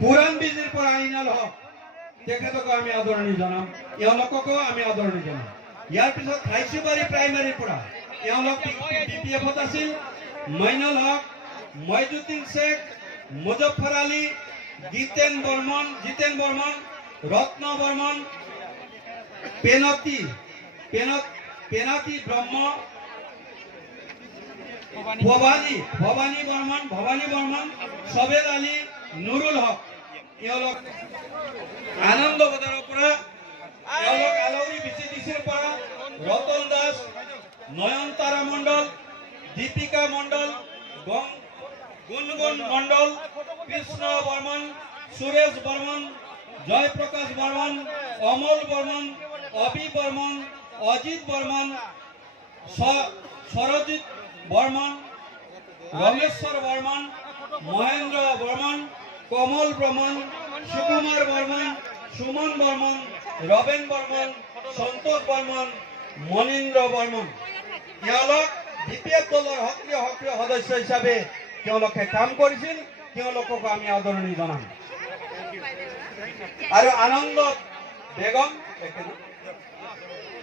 পুৰান বিজিৰ পৰ আইনাল হক তেখেতকো আমি আদৰণি জনাম, এওঁলোককো আমি আদৰণি জনাম। ইয়াৰ পিছত খাইছুবাৰী প্ৰাইমাৰীৰ পৰা এওঁলোক BPF-ত আছিল মইনুল হক, মইজুদ্দিন শেখ, মুজফ্ফর আলী, জিতেন বর্মন, রত্ন বর্মন, পেনাতি ব্রহ্ম, ভবানী বর্মন, সবেদ আলী, নুরুল হক। এওঁলোক আনন্দ বজাৰৰ পৰা, এওঁলোক আলৌৰী BCDC-ৰ পৰা ৰতন দাস, নয়নতারা মণ্ডল, দীপিকা মণ্ডল, গুনগুন মণ্ডল, কৃষ্ণ বর্মন, সুরেশ বর্মন, জয়প্রকাশ বর্মন, অমল বর্মন, অভি বর্মন, অজিত বর্মন, সরজিৎ বর্মন, রমেশ্বর বর্মন, মহেন্দ্র বর্মন, কমল বর্মন, সুকুমার বর্মন, সুমন বর্মন, রবেন বর্মন, সন্তোষ বর্মন, মনীন্দ্র বর্মন। এওঁলোক BPF দলৰ সক্ৰিয় সদস্য হিচাপে তেওঁলোকে কাম কৰিছিল, তেওঁলোকক আমি আদৰণি জনাম। আৰু আনন্দ বেগম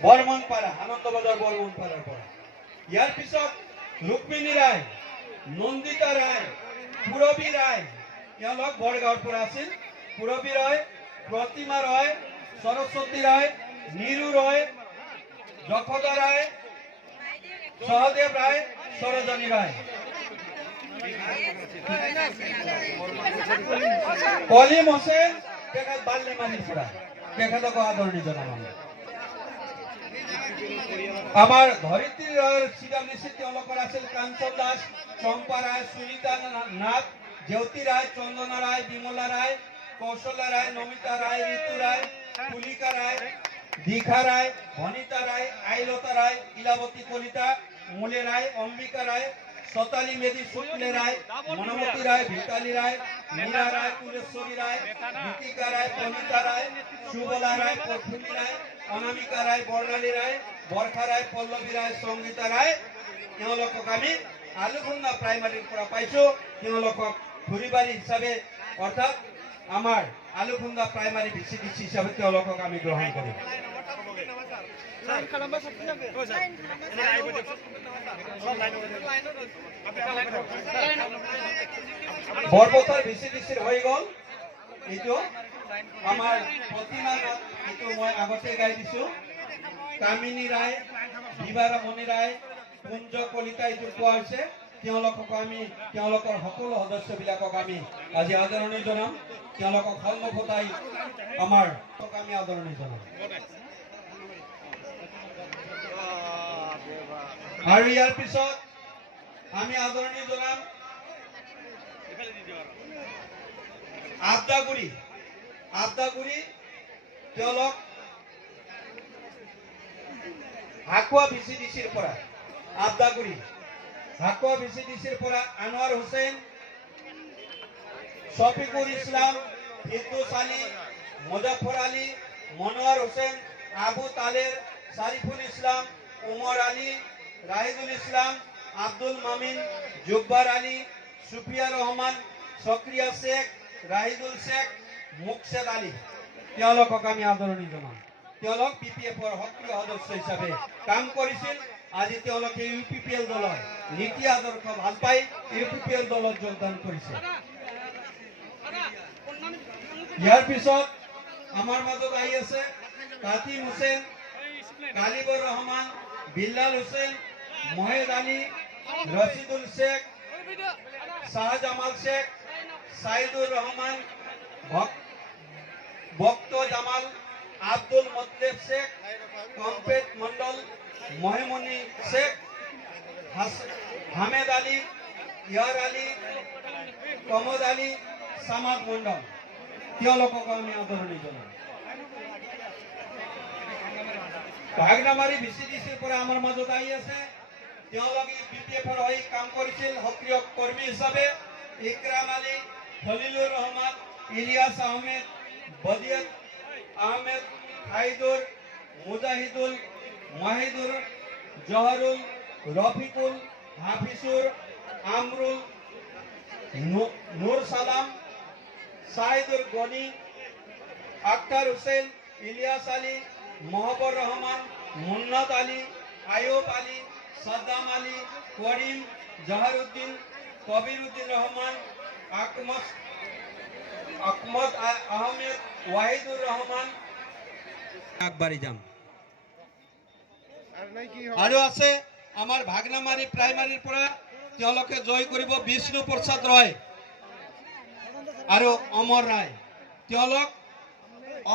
বৰ্মনপাৰা, আনন্দ বজাৰ বৰ্মনপাৰাৰ পৰা। ইয়াৰ পিছত ৰুক্মিণী ৰায়, নন্দিতা ৰায়, পুৰবী ৰায়, এওঁলোক বৰগাঁৱৰ পৰা আছিল। পুৰবী ৰায়, প্ৰতিমা ৰায়, সৰস্বতী ৰায়, নীৰু ৰায়, যশোদা ৰায়, সহদেব ৰায়, সৰোজনী ৰায়। কলিম হোসেন তেখেত বাল্যমানিৰ পৰা, তেখেতকো আদৰণি জনাম। আমাৰ ধৰিত্ৰী ৰায়ৰ CWC তেওঁলোকৰ আছিল কাঞ্চন দাস, চম্পা ৰায়, সুনীতা নাথ, জ্যোতি রায়, চন্দনা রায়, বিমলা রায়, কৌশলা রায়, নমিতা রায়, ঋতু রায়, তুলিকা রায়, দীঘা রায়, ভনিতা রায়, আইলতা রায়, ইলাবতী কলিতা, মুলে রায়, অম্বিকা রায়, সতালি মেদি, শুক্লে রায়, মনমতী রায়, ভিতালী রায়, মীরা রায়, কুলেশ্বরী রায়, গীতিকা রায়, পনিতা রায়, সুবলা রায়, প্রফুল্লী রায়, অনামিকা রায়, বর্ণালী রায়, বরখা রায়, পল্লবী রায়, সংগীতা রায়। এওঁলোকক আমি আলুখুন্দা প্ৰাইমাৰীৰ পৰা পাইছো। তেওঁলোকক ঘূৰিবাৰী হিচাপে অৰ্থাৎ আমাৰ আলুখুন্দা প্ৰাইমাৰী BCDC হিচাপে তেওঁলোকক আমি গ্ৰহণ কৰিম। বৰপথাৰ BCDC-ৰ হৈ গ'ল। এইটো আমাৰ প্ৰতিমা নাথ, এইটো মই আগতে গাই দিছো। কামিনী ৰায়, বিবাৰমণি ৰায়, কুঞ্জ কলিতা, এইটো কোৱা হৈছে। তেওঁলোকক আমি তেওঁলোকৰ সকলো সদস্যবিলাকক আমি আজি আদৰণি জনাম। তেওঁলোকক সন্মুখতাই আমাৰ আমি আদৰণি জনাম। আৰু ইয়াৰ পিছত আমি আদৰণি জনাম আবদাগুৰি। তেওঁলোক হাকুৱা BCDC-ৰ পৰা, আবদাগুৰি হাকুৱা BCDC-ৰ পৰা আনোয়াৰ হুছেইন, শফিকুল ইসলাম, ফিরদৌস আলী, মুজফ্ফর আলী, মনোয়ার হোসেন, আবু তালের, সারিফুল ইসলাম, উমর আলী, রাহিদুল ইসলাম, আব্দুল মামিন, জুব্বার আলী, সুফিয়া রহমান, সক্রিয়া শেখ, রাহিদুল শেখ, মুকসেদ আলী। তেওঁলোকক আমি আদৰণি জনাম। তেওঁলোক BPF-ৰ সক্ৰিয় সদস্য হিচাপে কাম কৰিছিল। আজি তেওঁলোকে UPPL দলৰ নীতি আদৰ্শ ভাল পাই UPPL দলত যোগদান কৰিছে। ইয়াৰ পিছত আমাৰ মাজত আহি আছে কাতিম হুছেইন, কালিবুর রহমান, বিল্লাল হুছেইন, মহেদ আলী, রশিদুল শেখ, শাহজামাল শেখ, সাইদুর রহমান, ভক্ত জামাল, আব্দুল মতলেব শেখ, কম্পেট মন্ডল, মহেমনি শেখ, হামেদ আলী, ইয়ার আলী, কমদ আলী, সামাদ মন্ডল। তেওঁলোকক আমি আদৰণি জনাম। ভাগনামাৰী BCDC-ৰ পৰা আমাৰ মাজত আহি আছে। তেওঁলোকে BPF-ৰ হৈ কাম কৰিছিল সক্ৰিয় কৰ্মী হিচাপে। ইকৰাম আলী, খলিলুৰ ৰহমান, ইলিয়াস আহমেদ, বদিয়ত আহমেদ, হাইদুর, মুজাহিদুল, মাহিদুর, জহরুল, রফিকুল, হাফিজুর, আমরুল, নূর সালাম, শাহিদুর গনি, আক্তার হোসেন, ইলিয়াস আলী, মহবুর রহমান, মুন্নাত আলী, আয়ুব আলী, সাদ্দাম আলী, করিম, জাহারুদ্দিন, কবির উদ্দিন রহমান, আকমদ আহমেদ, ওয়াহিদুর রহমান আকবারি যাম। আৰু আছে আমাৰ ভাগনামাৰী প্ৰাইমাৰীৰ পৰা তেওঁলোকে জয় কৰিব বিষ্ণু প্ৰসাদ ৰয় আৰু অমৰ ৰায়। তেওঁলোক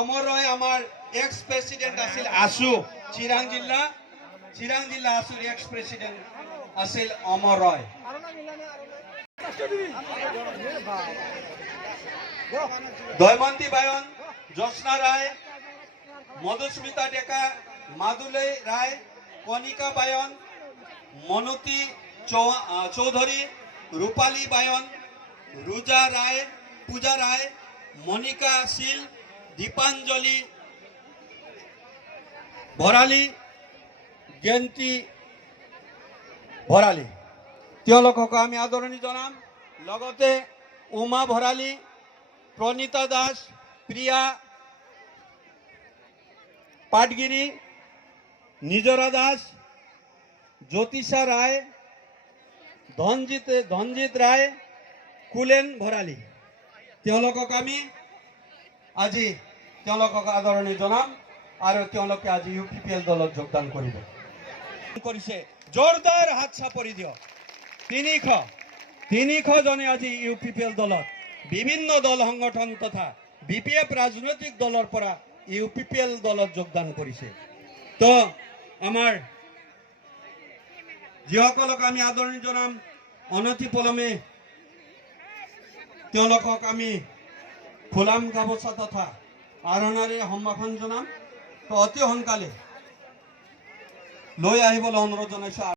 অমৰ ৰয় আমাৰ এক্স প্ৰেচিডেণ্ট আছিল আছু চিৰাং জিলা আছুৰ এক্স প্ৰেচিডেণ্ট আছিল অমৰ ৰয়। দয়মন্তী বায়ন, জ্যোৎস্না রায়, মধুস্মিতা ডেকা, মাদুলে রায়, কণিকা বায়ন, মনতি চৌধুরী, রূপালী বায়ন, রুজা রায়, পূজা রায়, মনিকা শীল, দীপাঞ্জলি ভৰালী, জয়ন্তী ভৰালী। তেওঁলোকক আমি আদৰণি জনাম। লগতে উমা ভৰালী, প্ৰণীতা দাস, প্ৰিয়া পাটগিৰি, নিজৰা দাস, জ্যোতিষা ৰায়, ধনজিত ৰায়, কুলেন ভৰালী। তেওঁলোকক আমি আজি আদৰণি জনাম আৰু তেওঁলোকে আজি UPPL দলত যোগদান কৰিব কৰিছে। জোৰদাৰ হাত চাপৰি দিয়ক। 300 জনে আজি UPPL দলত বিভিন্ন দল সংগঠন তথা BPF ৰাজনৈতিক দলৰ পৰা UPPL দলত যোগদান কৰিছে। তো আমাৰ যিসকলক আমি আদৰণি জনাম, অনতি পলমে তেওঁলোকক আমি ফুলাম গামোচা তথা আৰণাৰে সম্ভাষণ জনাম। তো অতি সোনকালে লৈ আহিবলৈ অনুৰোধ জনাইছো।